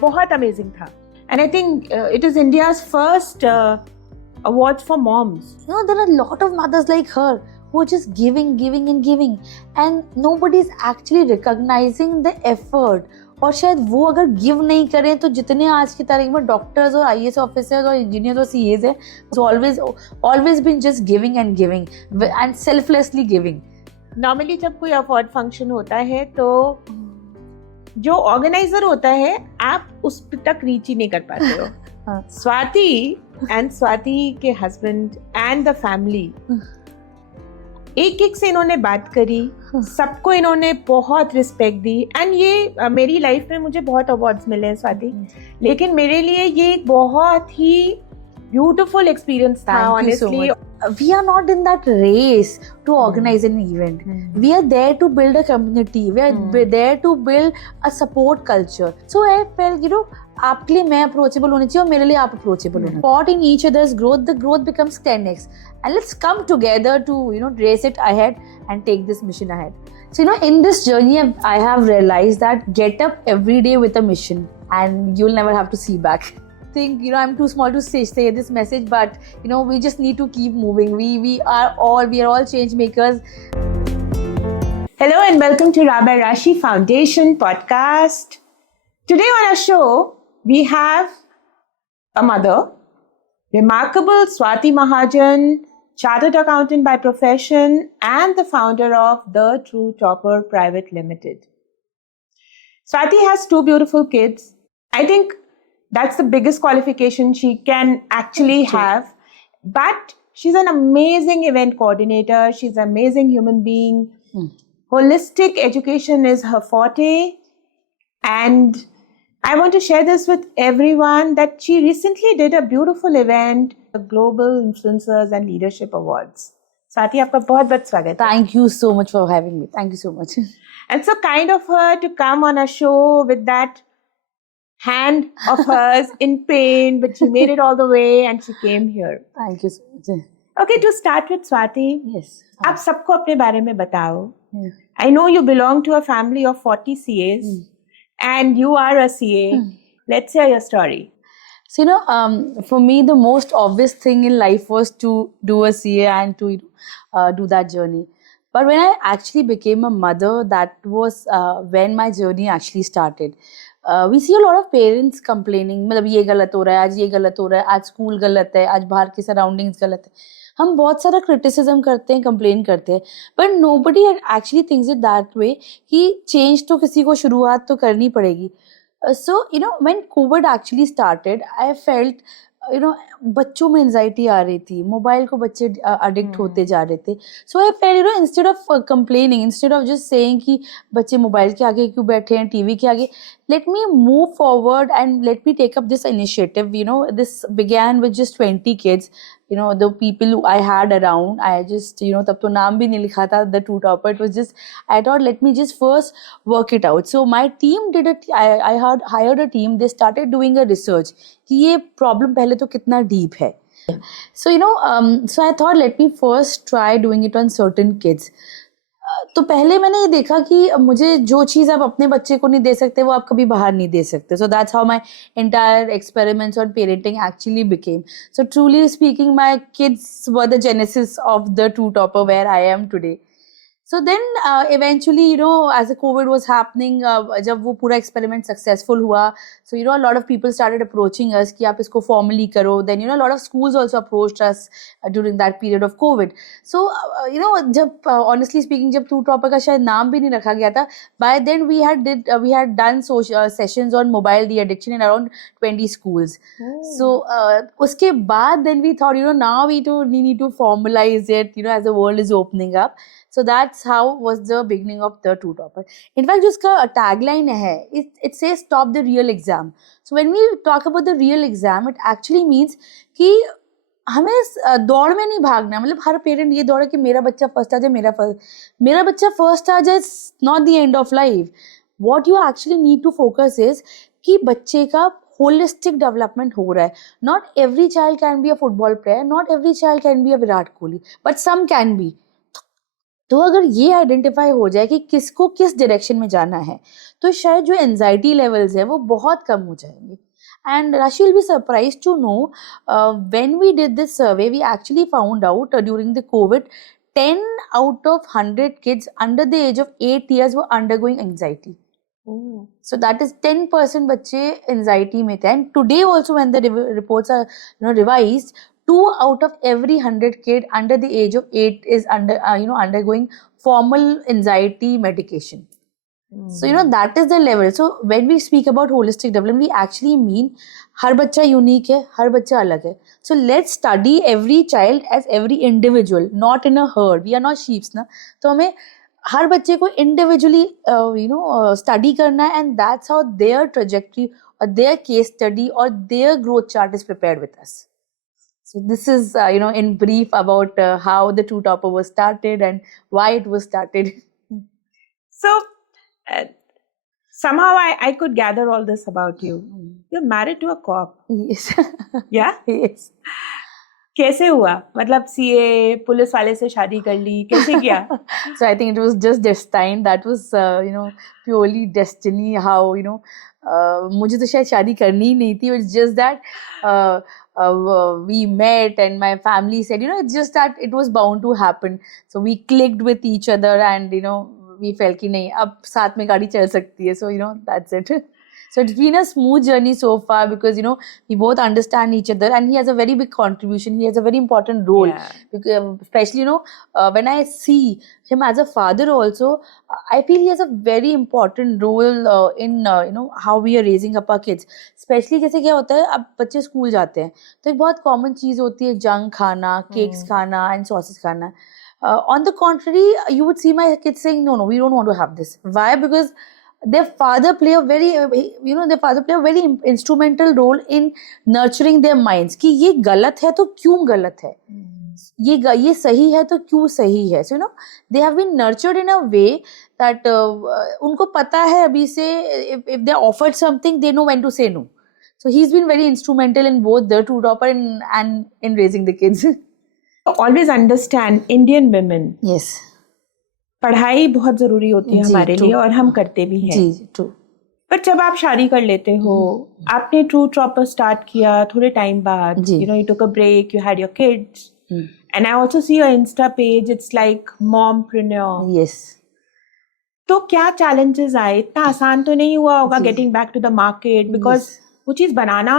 बहुत अमेजिंग था. And I think it is India's first awards for moms. You know, there are a lot of mothers like her who are just giving and giving, and nobody is actually recognizing the effort. और शायद वो अगर give नहीं करें तो जितने आज की तारीख में डॉक्टर्स और आईएएस ऑफिसर्स और इंजीनियर्स और सीएस हैं, always been just giving and selflessly giving. Normally जब कोई अवार्ड फंक्शन होता है तो जो ऑर्गेनाइजर होता है आप उस तक रीच ही नहीं कर पाते हो. स्वाति के हस्बैंड एंड द फैमिली एक से इन्होंने बात करी, सबको इन्होंने बहुत रिस्पेक्ट दी. एंड ये मेरी लाइफ में मुझे बहुत अवार्ड्स मिले हैं स्वाति, लेकिन मेरे लिए ये एक बहुत ही ब्यूटीफुल एक्सपीरियंस था. Honestly we are not in that race to organize an event. We are there to build a community. We are there to build a support culture. So I felt, you know, आपके लिए मैं approachable होनी चाहिए और मेरे लिए आप approachable होना. Support in each other's growth, the growth becomes 10x. And let's come together to, you know, race it ahead and take this mission ahead. So, you know, in this journey, I have realized that get up every day with a mission and you'll never have to see back. Think, you know, I'm too small to say this message, but you know, we just need to keep moving. We are all change makers. Hello and welcome to Rabbi Rashi Foundation podcast. Today on our show we have a mother, remarkable Swati Mahajan, chartered accountant by profession and the founder of The True Topper Private Limited. Swati has 2 beautiful kids. I think that's the biggest qualification she can actually have. But she's an amazing event coordinator. She's an amazing human being. Holistic education is her forte. And I want to share this with everyone that she recently did a beautiful event, the Global Influencers and Leadership Awards. Swati, आपका बहुत बहुत स्वागत. Thank you so much for having me. Thank you so much. And so kind of her to come on a show with that hand of hers in pain, but she made it all the way and she came here. Thank you so much. Okay, to start with Swati, Yes. आप सबको अपने बारे में बताओ. I know you belong to a family of 40 CAs and you are a CA. Let's hear your story. So, you know, for me, the most obvious thing in life was to do a CA and to do that journey. But when I actually became a mother, that was when my journey actually started. We see a lot of parents complaining, मतलब ये गलत हो रहा है, आज ये गलत हो रहा है, आज स्कूल गलत है, आज बाहर की सराउंडिंग्स गलत है. हम बहुत सारा क्रिटिसिज्म करते हैं, कंप्लेन करते हैं, but nobody actually thinks it that way कि चेंज तो किसी को शुरुआत तो करनी पड़ेगी. सो you know when Covid actually started, I felt, you no, बच्चों में एंजाइटी आ रही थी, मोबाइल को बच्चे अडिक्ट होते जा रहे थे. So I felt, you know, instead of complaining, instead of just saying कि बच्चे मोबाइल के आगे क्यों बैठे हैं, टीवी के आगे, let me move forward and let me take up this initiative. You know, this began with just 20 kids. You know, the people who I had around, I just, you know, तब तो नाम भी नहीं लिखा था, The True Topper. It was just, I thought, let me just first work it out. So my team did it. I had hired a team. They started doing a research कि ये problem पहले तो कितना deep है. So, you know, so I thought, let me first try doing it on certain kids. तो पहले मैंने ये देखा कि मुझे जो चीज़ आप अपने बच्चे को नहीं दे सकते वो आप कभी बाहर नहीं दे सकते. So that's how my entire experiments on parenting actually became. So truly speaking, my kids were the genesis of the true topper where I am today. So then eventually, you know, as the COVID was happening, जब वो पूरा experiment successful हुआ, so you know, a lot of people started approaching us कि आप इसको formally करो. Then you know, a lot of schools also approached us during that period of COVID. So you know, जब honestly speaking, जब True Topper का शायद नाम भी नहीं रखा गया था, by then we had done social sessions on mobile de-addiction in around 20 schools. So उसके बाद then we thought, you know, now we need to formalize it, you know, as the world is opening up. So that's how was the beginning of The True Topper. In fact, जिसका tagline है, it says stop the real exam. So when we talk about the real exam, it actually means कि हमें दौड़ में नहीं भागना. मतलब हर parent ये दौड़ है कि मेरा बच्चा फर्स्ट आ जाए, मेरा बच्चा फर्स्ट आ जाए. not the end of life. What you actually need to focus is कि बच्चे का holistic development हो रहा है. Not every child can be a football player. Not every child can be a Virat Kohli. But some can be. तो अगर ये identify हो जाए कि किसको किस डायरेक्शन में जाना है, तो शायद जो एंजाइटी लेवल्स है वो बहुत कम हो जाएंगे. And Rashi will be surprised to know, when we did this survey, we actually found out during the COVID, 10 out of 100 kids under the age of 8 years were undergoing anxiety. So that is 10% बच्चे anxiety में थे. And today also when the reports are revised, 2 out of every 100 kid under the age of 8 is undergoing formal anxiety medication. So that is the level. So when we speak about holistic development, we actually mean हर बच्चा unique है, हर बच्चा अलग है. So let's study every child as every individual, not in a herd. We are not sheeps ना. तो हमें हर बच्चे को individually study करना है, and that's how their trajectory or their case study or their growth chart is prepared with us. So this is in brief about how the True Topper was started and why it was started. So somehow I could gather all this about you. You're married to a cop. Yes. Yeah? Yes. कैसे हुआ? मतलब CA police वाले से शादी कर ली, कैसे किया? So I think it was just destined. That was purely destiny. How मुझे तो शायद शादी करनी ही नहीं थी. It's just that we met and my family said it's just that it was bound to happen. So we clicked with each other and we felt कि नहीं अब साथ में गाड़ी चल सकती है. So that's it. So it's been a smooth journey so far because we both understand each other, and he has a very big contribution. He has a very important role. Yeah. Because, especially when I see him as a father also, I feel he has a very important role in how we are raising up our kids. Especially जैसे क्या होता है, अब बच्चे school जाते हैं तो एक बहुत कॉमन चीज होती है जंक खाना, केक्स खाना and sauces खाना. On the contrary, you would see my kids saying, no, we don't want to have this. Why? Because their father play a very instrumental role in nurturing their minds. कि ये गलत है तो क्यों गलत है, ये सही है तो क्यों सही है. So they have been nurtured in a way that उनको पता है अभी से if they are offered something, they know when to say no. So he's been very instrumental in both the True Topper and in raising the kids. Always understand Indian women. Yes. पढ़ाई बहुत जरूरी होती है हमारे लिए और हम करते भी हैं. जी, true. पर जब आप शादी कर लेते हो, आपने ट्रू टॉपर स्टार्ट किया थोड़े टाइम बाद, you took a break, you had your kids, and I also see your Insta page, it's like mompreneur. Yes. तो क्या challenges आए? इतना आसान तो नहीं हुआ होगा getting back to the market, because वो चीज बनाना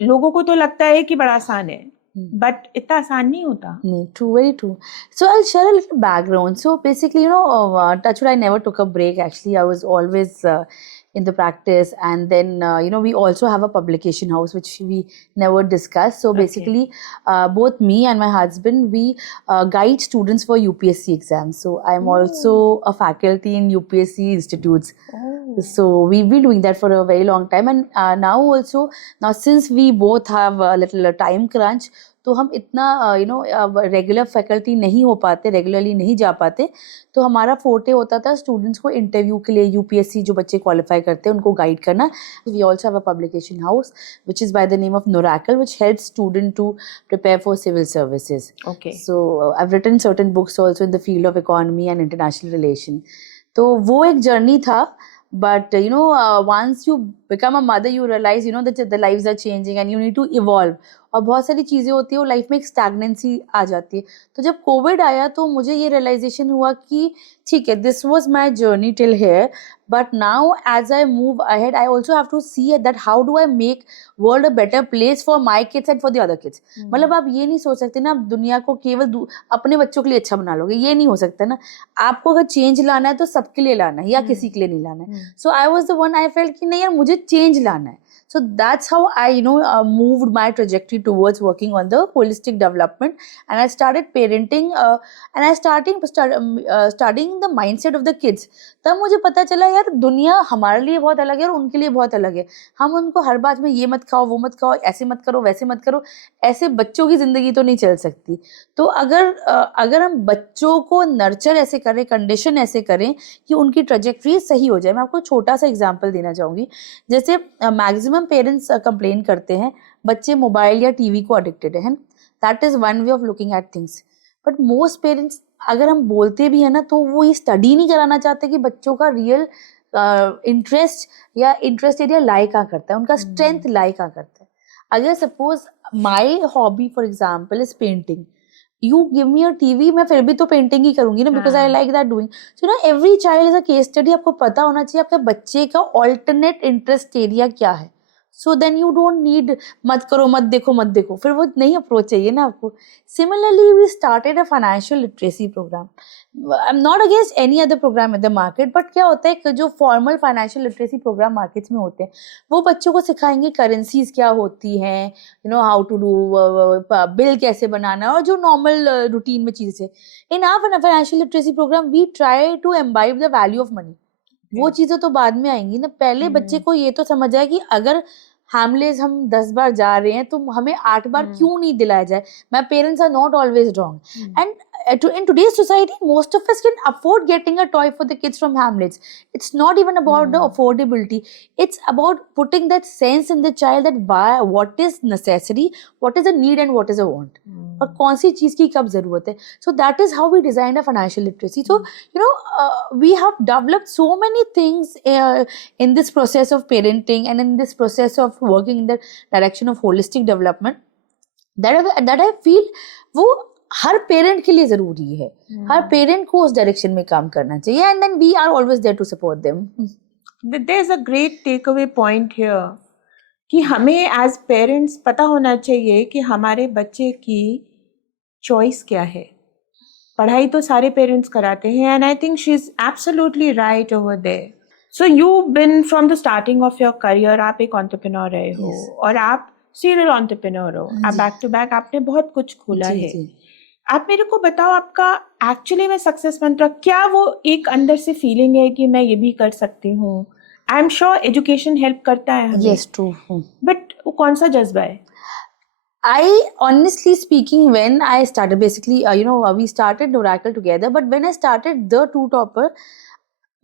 लोगों को तो लगता है कि बड़ा आसान है, but इतना आसान नहीं होता. True, very true. So I'll share a little background. So basically, touch wood, I never took a break. Actually, I was always in the practice, and then we also have a publication house which we never discussed. So basically, both me and my husband, we guide students for UPSC exams. So I'm also a faculty in UPSC institutes. So we've been doing that for a very long time, and now since we both have a little time crunch, तो हम इतना regular faculty नहीं हो पाते, regularly नहीं जा पाते, तो हमारा फोर्टे होता था स्टूडेंट्स को इंटरव्यू के लिए, यूपीएससी जो बच्चे क्वालिफाई करते हैं उनको गाइड करना. We also have a publication house which is by the name of Norecal, which helps student to prepare for civil services. Okay. So I have written certain books also in the field of economy and international relation. तो वो एक journey था. But once you become a mother, you realize that the lives are changing and you need to evolve. और बहुत सारी चीज़ें होती है और लाइफ में एक स्टैग्नेंसी आ जाती है. तो जब कोविड आया तो मुझे ये रियलाइजेशन हुआ कि ठीक है, this was my journey till here, but now as I move ahead I also have to see that how do I make world a better place for my kids and for the other kids. मतलब आप ये नहीं सोच सकते ना आप दुनिया को केवल अपने बच्चों के लिए अच्छा बना लोगे, ये नहीं हो सकता ना. आपको अगर चेंज लाना है तो सबके लिए लाना है या किसी के लिए नहीं लाना है. So I was the one, I felt कि नहीं यार मुझे चेंज लाना है. So that's how I, moved my trajectory towards working on the holistic development, and I started parenting, and I studying the mindset of the kids. तब मुझे पता चला यार दुनिया हमारे लिए बहुत अलग है और उनके लिए बहुत अलग है. हम उनको हर बात में ये मत खाओ, वो मत खाओ, ऐसे मत करो, वैसे मत करो, ऐसे बच्चों की जिंदगी तो नहीं चल सकती. तो अगर हम बच्चों को नर्चर ऐसे करें, कंडीशन ऐसे करें कि उनकी ट्रजेक्ट्री सही हो जाए. मैं आपको छोटा सा एग्जाम्पल देना चाहूँगी. जैसे मैक्सिमम पेरेंट्स कंप्लेन करते हैं बच्चे मोबाइल या टीवी को अडिक्टेड है. That is one way of looking at things, but most parents अगर हम बोलते भी है ना तो वो ये स्टडी नहीं कराना चाहते कि बच्चों का रियल इंटरेस्ट या इंटरेस्ट एरिया लाई कहाँ करता है, उनका स्ट्रेंथ लाई कहाँ करता है. अगर suppose my hobby for example is painting, you give me a TV, मैं फिर भी तो पेंटिंग ही करूंगी ना, because I like that doing. So ना every child is a case study. आपको पता होना चाहिए आपके बच्चे का ऑल्टरनेट इंटरेस्ट एरिया क्या है. So then you don't need मत करो मत देखो, फिर वो नहीं अप्रोच चाहिए ना आपको. Similarly we started a financial literacy programme. I am not against any other programme in the market, but क्या होता है कि जो formal financial literacy programme markets में होते हैं वो बच्चों को सिखाएंगे करेंसीज क्या होती हैं, you know how to do bill कैसे बनाना है, और जो नॉर्मल रूटीन में चीजें. In our financial literacy programme we try to imbibe the value of money. वो चीजें तो बाद में आएंगी ना, पहले बच्चे को ये तो समझ आए कि अगर हैमलेस हम 10 बार जा रहे हैं तो हमें 8 बार क्यों नहीं दिलाया जाए. My parents are not always wrong, and in today's society most of us can afford getting a toy for the kids from Hamlets. It's not even about the affordability, it's about putting that sense in the child that why, what is necessity, what is a need and what is a want, और कौन सी चीज की कब जरूरत है. So that is how we designed a financial literacy. So you know we have developed so many things in this process of parenting and in this process of working in the direction of holistic development that I feel वो हर parent के लिए जरूरी है. हर parent को उस direction में काम करना चाहिए, and then we are always there to support them. There is a great take away point here कि हमें एज पेरेंट्स पता होना चाहिए कि हमारे बच्चे की चॉइस क्या है. पढ़ाई तो सारे पेरेंट्स कराते हैं, and I think she is absolutely right over there. So you been from the starting of your career, आप एक एंटरप्रेन्योर रहे हो, और आप सीरियल एंटरप्रेन्योर हो. आप बैक टू बैक आपने बहुत कुछ खोला है. आप मेरे को बताओ आपका एक्चुअली में सक्सेस मंत्र क्या, वो एक अंदर से फीलिंग है कि मैं ये भी कर सकती हूँ. I am sure education help करता है हमें. Yes true. बट वो कौन सा जज्बा है? I honestly speaking, when I started basically you know we started Oracle together, but when I started the Two Topper,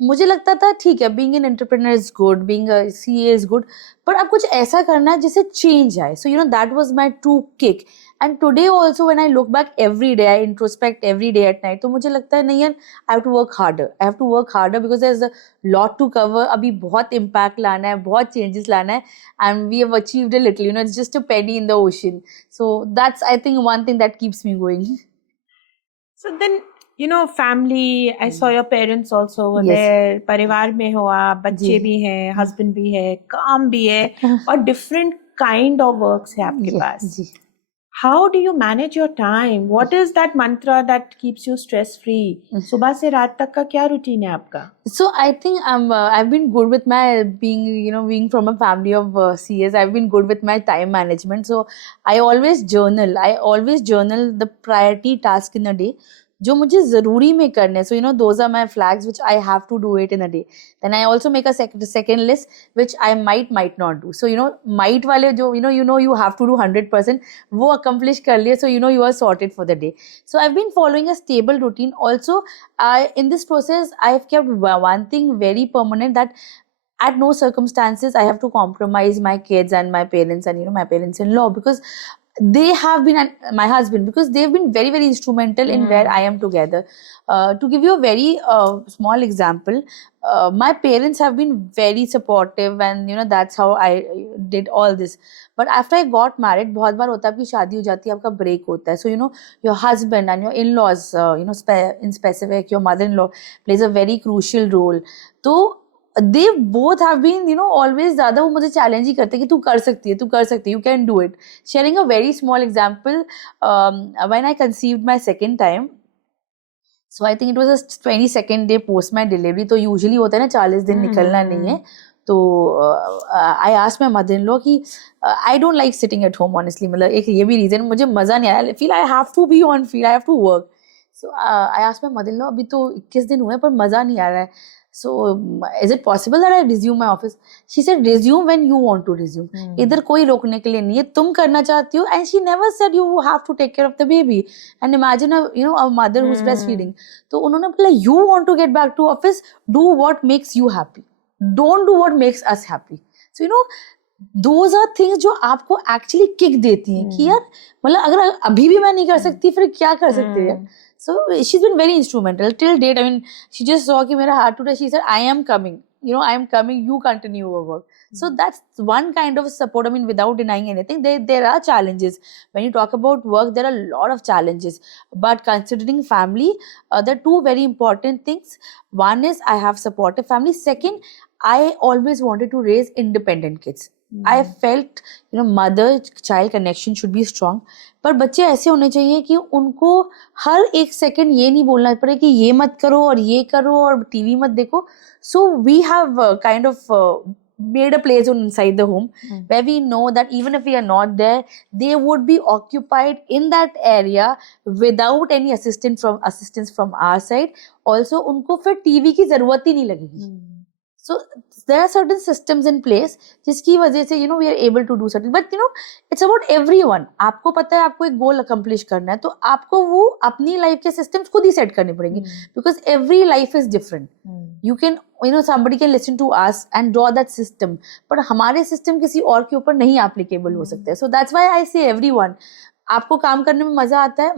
मुझे लगता था ठीक है being an entrepreneur is good, being a CA is good, पर अब कुछ ऐसा करना है जिससे चेंज आए. So you know that was my true kick. And today also when I look back every day, I introspect every day at night, तो मुझे लगता है नहीं यार, I have to work harder, I have to work harder because there is a lot to cover. अभी बहुत impact लाना है, बहुत चेंजेस लाना है, and we have achieved a little, you know it's just a penny in the ocean. So that's I think one thing that keeps me going. So then you know family, I saw your parents also over there. परिवार में हो आप, बच्चे भी हैं, husband भी है, काम भी है, और different kind of works है आपके पास. How do you manage your time? What is that mantra that keeps you stress free? सुबह से रात तक का क्या रूटीन है आपका? So I think I've been good with my being from a family of CAs. I've been good with my time management. So I always journal the priority task in a day जो मुझे जरूरी में करने. So you know those are my flags which I have to do it in a day. Then I also make a second list which I might not do. So you know might वाले जो you have to do 100%, वो accomplish कर लिए. So you are sorted for the day. So I have been following a stable routine. Also in this process I have kept one thing very permanent, that at no circumstances I have to compromise my kids and my parents and my parents-in-law, because they have been, my husband, because they've been very very instrumental in where I am together. To give you a very small example, my parents have been very supportive, and that's how I did all this. But after I got married, बहुत बार होता है आपकी शादी हो जाती है, आपका break होता है. So your husband and your in-laws, in specific your mother-in-law plays a very crucial role. तो they both have been always ज़्यादा वो मुझे चैलेंज ही करते कि तू कर सकती है, you can do it. Sharing a very small example, when I conceived my second time, so I think it was a 22nd day post my delivery. तो usually होता है ना 40 दिन निकलना नहीं है. तो I asked my mother-in-law कि I don't like sitting at home honestly. मतलब एक ये भी reason, मुझे मज़ा नहीं आया. I feel I have to be on field, I have to work. So I asked my mother-in-law, अभी तो 21 दिन हुए पर मज़ा नहीं आ रहा है. So is it possible that I resume my office? She said resume when you want to resume. इधर कोई रोकने के लिए नहीं है, तुम करना चाहती हो. And she never said you have to take care of the baby. And imagine a mother who's breastfeeding. तो उन्होंने बोला you want to get back to office, do what makes you happy. Don't do what makes us happy. So those are things जो आपको actually kick देती हैं कि यार मतलब अगर अभी भी मैं नहीं कर सकती फिर क्या कर सकते हैं. So she's been very instrumental till date. I mean, she just saw कि मेरा heart today. She said, "I am coming. I am coming. You continue your work." So that's one kind of support. I mean, without denying anything, there are challenges. When you talk about work, there are a lot of challenges. But considering family, there are two very important things. One is I have supportive family. Second, I always wanted to raise independent kids. I felt mother child connection should be strong. पर बच्चे ऐसे होने चाहिए कि उनको हर एक second ये नहीं बोलना पड़े कि ये मत करो और ये करो और टीवी मत देखो. So we have kind of made a play zone inside the home where we know that even if we are not there, they would be occupied in that area without any assistance from our side. Also उनको फिर TV की जरूरत ही नहीं लगेगी. So there are certain systems in place जिसकी वजह से we are able to do certain, but it's about everyone. आपको पता है आपको एक goal accomplish करना है तो आपको वो अपनी life के systems खुद ही set करने पड़ेंगे because every life is different. You can somebody can listen to us and draw that system, but हमारे system किसी और के ऊपर नहीं applicable हो सकते. So that's why I say everyone. आपको काम करने में मजा आता है.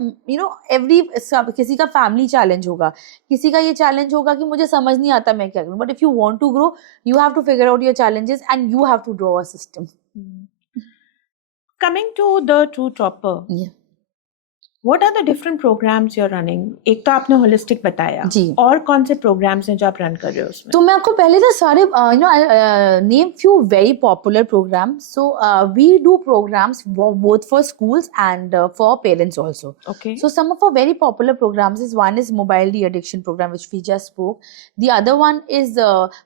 किसी का फैमिली चैलेंज होगा, किसी का ये चैलेंज होगा कि मुझे समझ नहीं आता मैं क्या करूं. But if you want to grow, you have to figure out your challenges and you have to draw a system. Coming to the two topper, what are the different programs you're running? एक तो आपने holistic बताया जी. और कौन से programmes हैं जो आप रन कर रहे हो उसमें? तो मैं आपको पहले तो सारे name few very popular programmes. So we do programmes both for schools and for parents also. Okay. So some of our very popular programs is one is mobile de-addiction program which we just spoke. The other one is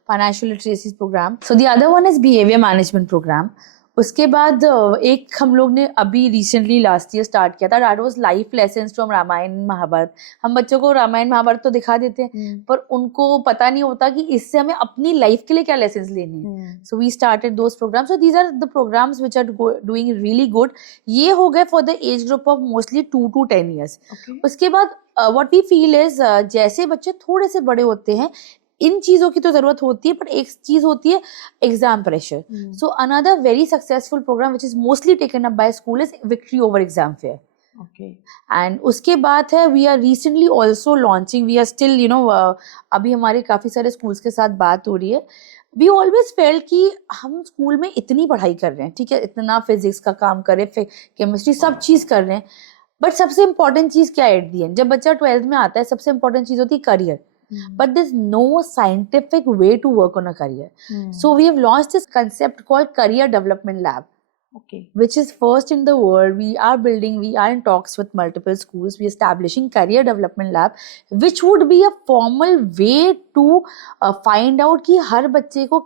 financial literacy program. So the other one is behavior management program. उसके बाद एक हम लोग ने अभी recently last year start किया था. That was life lessons from Ramayana Mahabharata. हम बच्चों को रामायण महाभारत तो दिखा देते हैं पर उनको पता नहीं होता कि इससे हमें अपनी लाइफ के लिए क्या लेसन्स लेने हैं. So we started those programmes. So these are the programmes which are doing really good. ये हो गए for the age group of mostly 2 to 10 years. उसके बाद व्हाट वी फील इज जैसे बच्चे थोड़े से बड़े होते हैं इन चीजों की तो जरूरत होती है, पर एक चीज होती है exam pressure. So another very successful programme which is mostly taken up by school is victory over exam fear. And उसके बाद है we are recently also launching. We are still अभी हमारे काफी सारे स्कूल्स के साथ बात हो रही है. वी ऑलवेज फेल्ट कि हम स्कूल में इतनी पढ़ाई कर रहे हैं, ठीक है, इतना फिजिक्स का काम कर रहे हैं, केमिस्ट्री सब चीज कर रहे हैं, बट सबसे इंपॉर्टेंट चीज क्या है एट द एंड? जब बच्चा 12th में आता है सबसे इंपॉर्टेंट चीज होती है career. But there's no scientific way to work on a career. So we have launched this concept called Career Development Lab. Okay. Which is first in the world. We are in talks with multiple schools. We are establishing Career Development Lab, which would be a formal way to find out कि हर बच्चे को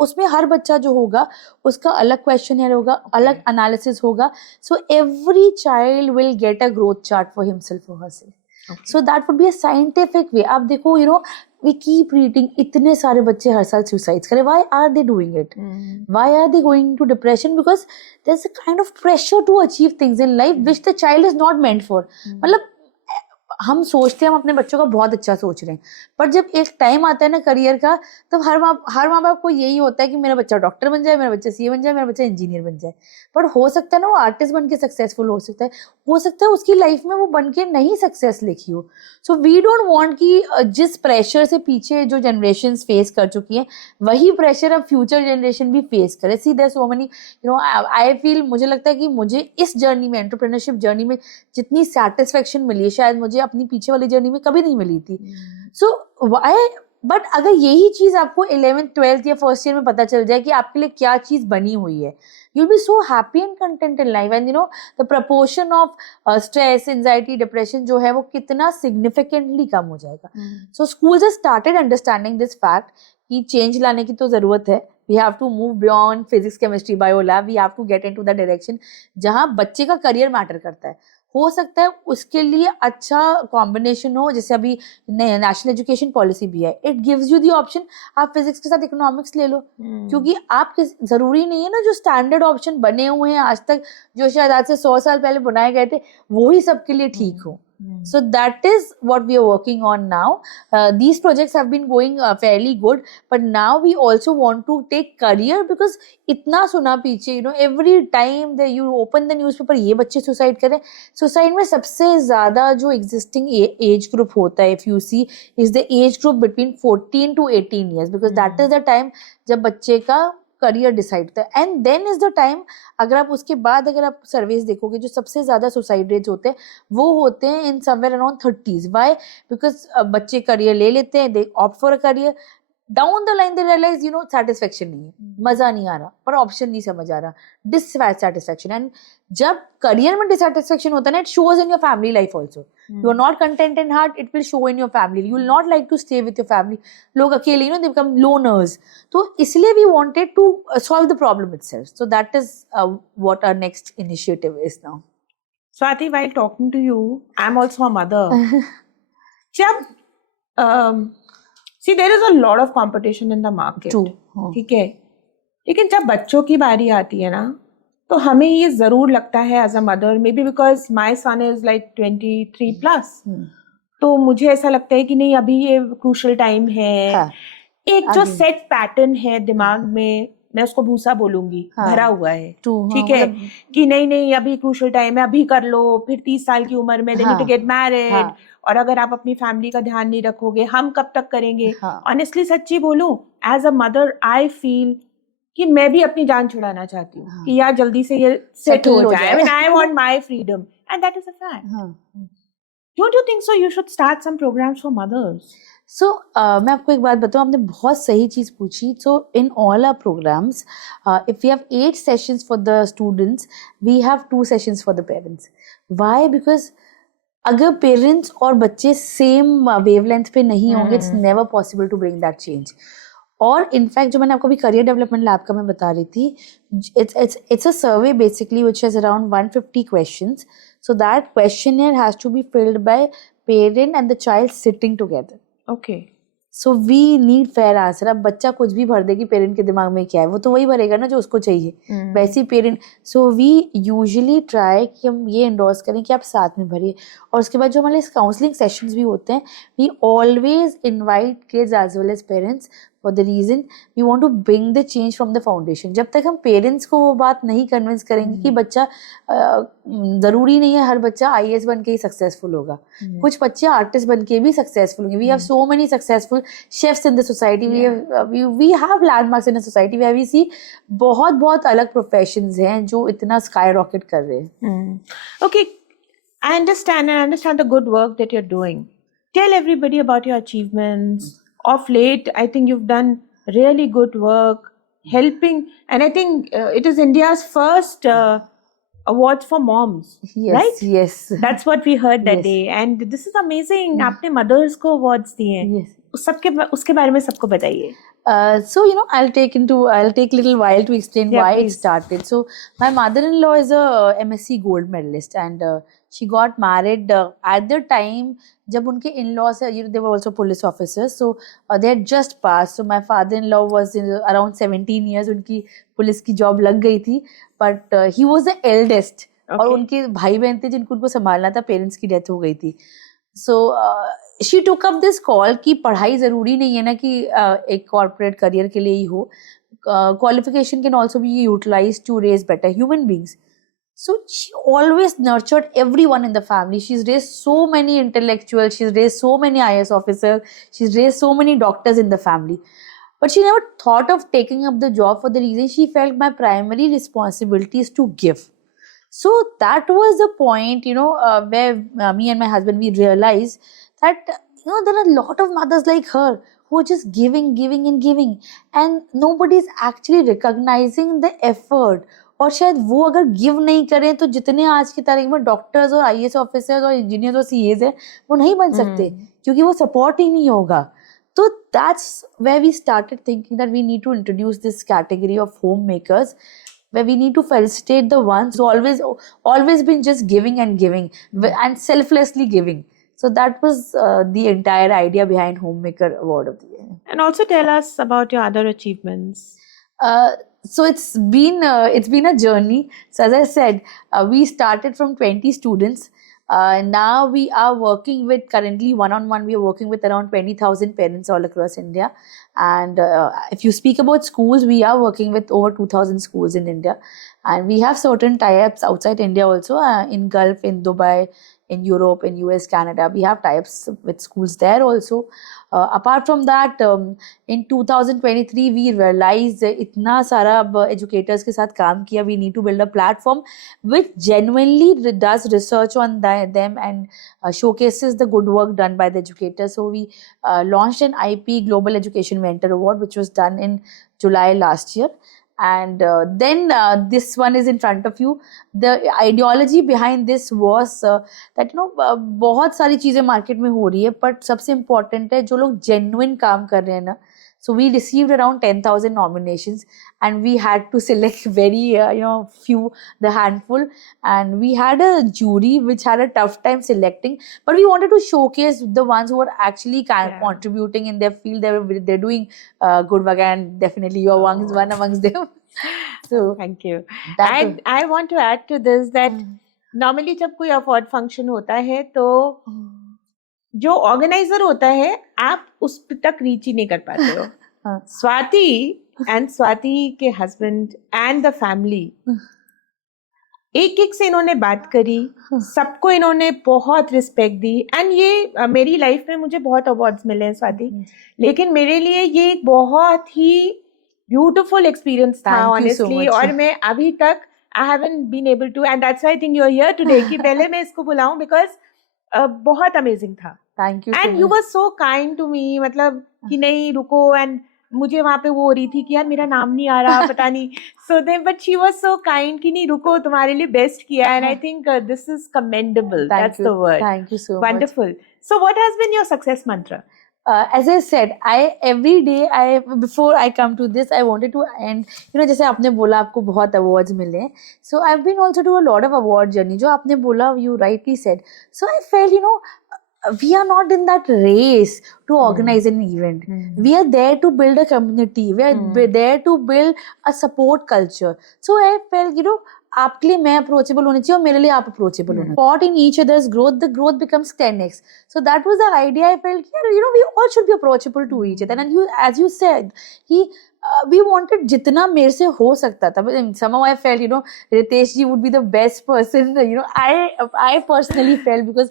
उसमें हर बच्चा जो होगा उसका अलग question होगा, अलग एनालिसिस होगा. So every child will get a growth chart for himself or herself. Okay. So that would be a scientific way. आप देखो, we keep reading इतने सारे बच्चे हर साल suicides करें. Why are they doing it? Why are they going into depression? Because there's a kind of pressure to achieve things in life which the child is not meant for. मतलब हम सोचते हैं हम अपने बच्चों का बहुत अच्छा सोच रहे हैं, पर जब एक टाइम आता है ना करियर का, तब हर माँ बाप को यही होता है कि मेरा बच्चा डॉक्टर बन जाए, मेरा बच्चा सीए बन जाए, मेरा बच्चा इंजीनियर बन जाए. पर हो सकता है ना वो आर्टिस्ट बन के सक्सेसफुल हो सकता है उसकी लाइफ में वो बन के नहीं सक्सेस लिखी हो. सो वी डोंट वांट कि जिस प्रेशर से पीछे जो जनरेशन फेस कर चुकी है वही प्रेशर अब फ्यूचर जनरेशन भी फेस करे. See there so many I feel, मुझे लगता है कि मुझे इस जर्नी में, एंटरप्रेन्योरशिप जर्नी में जितनी सेटिस्फेक्शन मिली है शायद मुझे अपनी पीछे वाली जर्नी में कभी नहीं मिली थी. सो बट अगर यही चीज आपको 11th 12th या फर्स्ट ईयर में पता चल जाए कि आपके लिए क्या चीज बनी हुई है, you'll be so happy and content in life. And the proportion of stress, anxiety, depression जो है वो कितना significantly कम हो जाएगा. So schools have started understanding this fact कि change लाने की तो जरूरत है. We have to move beyond physics, chemistry, bio lab. We have to get into the direction जहाँ बच्चे का करियर मैटर करता है. हो सकता है उसके लिए अच्छा कॉम्बिनेशन हो, जैसे अभी नेशनल एजुकेशन पॉलिसी भी है. It gives you the option, आप फिजिक्स के साथ इकोनॉमिक्स ले लो. क्योंकि आप जरूरी नहीं है ना जो स्टैंडर्ड ऑप्शन बने हुए हैं आज तक, जो शायद आज से 100 साल पहले बनाए गए थे, वो ही सबके लिए ठीक हो. So that is what we are working on now. These projects have been going fairly good, but now we also want to take career because इतना सुना पीछे, you know, every time that you open the newspaper, ये बच्चे suicide करें. Suicide में सबसे ज़्यादा जो existing age group होता है, if you see, is the age group between 14 to 18 years, because that is the time जब बच्चे का करियर डिसाइड होता है. And then is the time, अगर आप उसके बाद अगर आप सर्वेस देखोगे, जो सबसे ज्यादा सुसाइड रेट्स होते हैं वो होते हैं in somewhere around 30s. Why? Because बच्चे करियर ले लेते हैं, they opt for a career, down the line they realise, you know, satisfaction नहीं है, मजा नहीं आ रहा, पर ऑप्शन नहीं समझ आ रहा, डिससेटिस्फेक्शन. एंड जब करियर में डिससेटिस्फेक्शन होता है ना, it shows in your family life also. You are not content in heart, it will show in your family. You will not like to stay with your family. लोग अकेले, you know, they become loners. तो इसलिए we wanted to solve the problem itself. So that is what our next initiative is now. Swati, while talking to you, I'm also a mother. जब see, there is a lot of competition in the market. True. ठीक है, लेकिन जब बच्चों की बारी आती है ना, तो हमें ये जरूर लगता है as a mother, maybe because my son is like 23 plus, तो मुझे ऐसा लगता है कि नहीं, अभी ये क्रूशल टाइम है. हाँ. एक जो सेट पैटर्न है दिमाग में, मैं उसको भूसा बोलूंगी, हाँ. भरा हुआ है. True. ठीक है, कि नहीं नहीं अभी क्रूशल टाइम है, अभी कर लो, फिर 30 साल की उम्र में देन टू गेट मैरिड, और अगर आप अपनी फैमिली का ध्यान नहीं रखोगे, हम कब तक करेंगे. ऑनेस्टली सच्ची बोलूं, as a mother I feel कि मैं भी अपनी जान छुड़ाना चाहती हूँ कि यार जल्दी से ये सेट हो जाए. I want my freedom and that is a fact. Don't you think so you should start some programs for mothers? So मैं आपको एक बात बताऊँ, आपने बहुत सही चीज़ पूछी. So in all our programs, if we have 8 sessions for the students, we have 2 sessions for the parents. Why? Because अगर पेरेंट्स और बच्चे सेम वेवलेंथ पे नहीं होंगे, it's never possible to bring that change. और इनफैक्ट जो मैंने आपको अभी करियर डेवलपमेंट लैब का मैं बता रही थी, it's a survey basically which has around 150 questions. So that questionnaire has to be filled by parent and the child sitting together. Okay. So we need fair answer. अब बच्चा कुछ भी भर देगी, पेरेंट के दिमाग में क्या है वो तो वही भरेगा ना जो उसको चाहिए. वैसे ही parent. So we usually try कि हम ये एंडोर्स करें कि आप साथ में भरिए. और उसके बाद जो हमारे काउंसलिंग सेशंस भी होते हैं, we always invite kids as well as parents, for the reason we want to bring the change from the foundation. जब तक हम पेरेंट्स को वो बात नहीं कन्विंस करेंगे कि बच्चा ज़रूरी नहीं है हर बच्चा IAS बन के ही सक्सेसफुल होगा, कुछ बच्चे आर्टिस्ट बन के भी सक्सेसफुल होंगे. We have so many successful chefs in the society. We have landmarks in the society where we see बहुत बहुत अलग प्रोफेशंस हैं जो इतना स्काई रॉकेट कर रहे हैं. Okay, I understand the good work that you're doing. Tell everybody about your achievements. Of late, I think you've done really good work helping, and I think it is India's first awards for moms. Yes, right? Yes. That's what we heard that day, and this is amazing. आपने mothers को awards दिए. Yes. उसके बारे में सबको बताइए. So you know, I'll take little while to explain why it started. So my mother-in-law is a MSc gold medalist, and she got married at the time जब उनके in-laws, you know, they were also police officers, so they had just passed. So my father-in-law was around 17 years, उनकी police की job लग गई थी, but he was the eldest. Okay. और उनके भाई बहन थे जिनको उनको संभालना था, पेरेंट्स की डेथ हो गई थी. So she took up this call कि पढ़ाई ज़रूरी नहीं है ना कि एक कॉर्पोरेट करियर के लिए ही हो. Qualification can also be utilized to raise better human beings. So she always nurtured everyone in the family. She's raised so many intellectuals, she's raised so many IAS officers, she's raised so many doctors in the family. But she never thought of taking up the job for the reason she felt my primary responsibility is to give. So that was the point, you know, where me and my husband, we realized that, you know, there are a lot of mothers like her who are just giving and giving, and nobody's actually recognizing the effort. और शायद वो अगर give नहीं करें तो जितने आज की तारीख में डॉक्टर्स और IAS ऑफिसर्स और इंजीनियर्स और CAs हैं वो नहीं बन सकते क्योंकि वो सपोर्ट ही नहीं होगा. तो that's where we started thinking that we need to introduce this category of homemakers, where we need to felicitate the ones who always been just giving and selflessly giving. So that was the entire idea behind Homemaker Award of the Year. And also tell us about your other achievements. So it's been a journey. So as I said, we started from 20 students. Now we are working with, currently one-on-one, we are working with around 20,000 parents all across India. And if you speak about schools, we are working with over 2,000 schools in India. And we have certain tie-ups outside India also, in Gulf, in Dubai, in Europe, in US, Canada. We have tie-ups with schools there also. Apart from that, in 2023 we realized इतना सारा educators के साथ काम किया, we need to build a platform which genuinely does research on them and showcases the good work done by the educators. So we launched an IP Global Education Mentor Award, which was done in July last year. And then this one is in front of you. The ideology behind this was that बहुत सारी चीजें market में हो रही है, but सबसे important है जो लोग genuine काम कर रहे हैं ना. So we received around 10,000 nominations, and we had to select very few, the handful, and we had a jury which had a tough time selecting, but we wanted to showcase the ones who are actually contributing in their field. They're doing good work, and definitely you are one amongst them. So Thank you. I want to add to this that normally जब कोई award function होता है तो जो organiser होता है आप उस तक रीच ही नहीं कर पाते हो. स्वाति के हस्बैंड एंड द फैमिली एक से इन्होंने बात करी, सबको इन्होंने बहुत रिस्पेक्ट दी. एंड ये मेरी लाइफ में मुझे बहुत अवार्ड्स मिले हैं स्वाति, लेकिन मेरे लिए ये एक बहुत ही ब्यूटीफुल एक्सपीरियंस था ऑनेस्टली. और मैं अभी तक I haven't been able to, and that's why I think you are here today कि पहले मैं इसको बुलाऊं बिकॉज बहुत अमेजिंग था. Thank you. And you were so kind to me, मतलब कि नहीं रुको. एंड मुझे वहां पे वो हो रही थी कि यार मेरा नाम नहीं आ रहा, पता नहीं. So they but she was so kind कि नहीं रुको, तुम्हारे लिए बेस्ट किया. And I think this is commendable. That's the word. Thank you so much. Wonderful. So what has been your success mantra? As I said, every day before I come to this, I wanted to end, जैसे आपने बोला आपको बहुत awards मिले, so I've been also to a lot of award journey. जो आपने बोला, you rightly said. So I felt, we are not in that race to organize an event. We are there to build a community. We are there to build a support culture. So I felt, आपके लिए मैं approachable होनी चाहिए और मेरे लिए आप approachable होना. Support in each other's growth, the growth becomes 10x. So that was the idea. I felt, we all should be approachable to each other. And as you said, we wanted जितना मेरे से हो सकता था. Somehow I felt, Ritesh ji would be the best person. I personally felt, because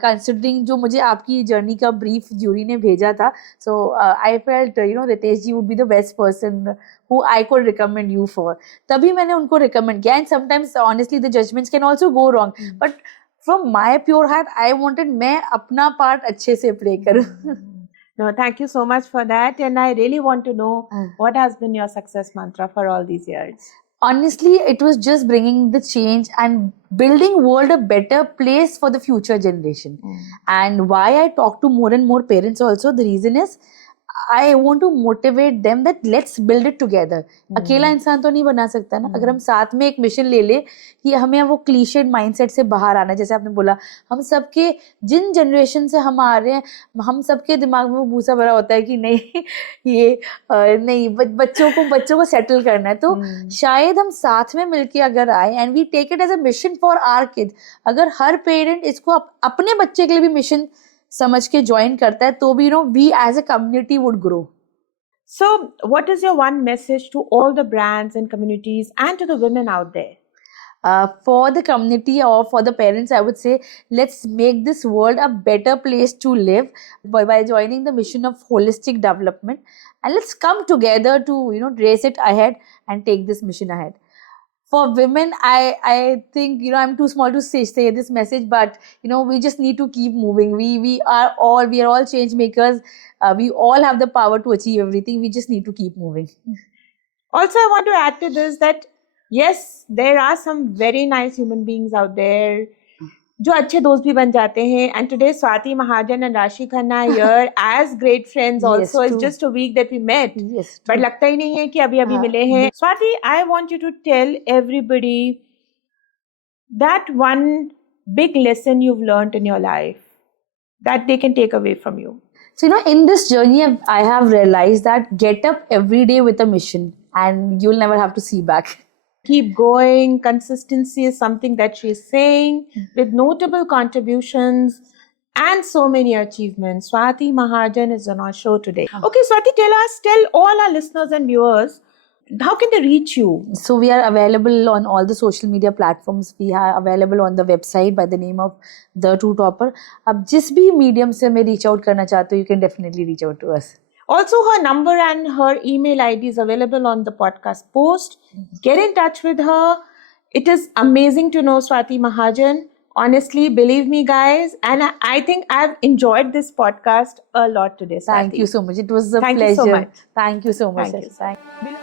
considering जो मुझे आपकी journey का brief jury ने भेजा था, so I felt, Ritesh ji would be the best person who I could recommend you for. तभी मैंने उनको recommend किया. And sometimes honestly the judgments can also go wrong. But from my pure heart, I wanted मैं अपना part अच्छे से play करूँ. No, thank you so much for that. And I really want to know what has been your success mantra for all these years? Honestly, it was just bringing the change and building world a better place for the future generation. And why I talk to more and more parents also, the reason is I want to motivate them that let's build it together. अकेला इंसान तो नहीं बना सकता ना. अगर हम साथ में एक मिशन ले ले कि हमें वो क्लीशेड माइंडसेट से बाहर आना है, जैसे आपने बोला, हम सबके जिन जनरेशन से हम आ रहे हैं, हम सबके दिमाग में वो भूसा भरा होता है कि नहीं ये नहीं बच्चों को सेटल करना है. तो शायद हम साथ में मिलके अगर आए and we take it as a mission for our kid, अगर हर पेरेंट इसको अपने बच्चे के लिए भी मिशन समझ के ज्वाइन करता है तो भी we as a community would grow. So what is your one message to all the brands and communities and to the women out there? For the community or for the parents, I would say let's make this world a better place to live by joining the mission of holistic development, and let's come together to race it ahead and take this mission ahead. For women, I think I'm too small to say this message, but we just need to keep moving. We are all change makers. We all have the power to achieve everything. We just need to keep moving. Also, I want to add to this that yes, there are some very nice human beings out there जो अच्छे दोस्त भी बन जाते हैं. And today Swati Mahajan and Rashi Khanna are here as great friends also. Yes, it's just a week that we met. Yes, but लगता ही नहीं है कि अभी मिले हैं. Swati, I want you to tell everybody that one big lesson you've learned in your life that they can take away from you. So in this journey, I have realized that get up every day with a mission and you'll never have to see back. Keep going. Consistency is something that she's saying with notable contributions and so many achievements. Swati Mahajan is on our show today. Okay, Swati, tell all our listeners and viewers, how can they reach you? So we are available on all the social media platforms. We are available on the website by the name of The True Topper. अब जिस भी medium से मैं reach out करना चाहते हो, you can definitely reach out to us. Also, her number and her email ID is available on the podcast post. Get in touch with her. It is amazing to know Swati Mahajan. Honestly, believe me, guys. And I think I've enjoyed this podcast a lot today, Swati. Thank you so much. It was a Thank you pleasure. so much. Thank you so much. Thank you. Thank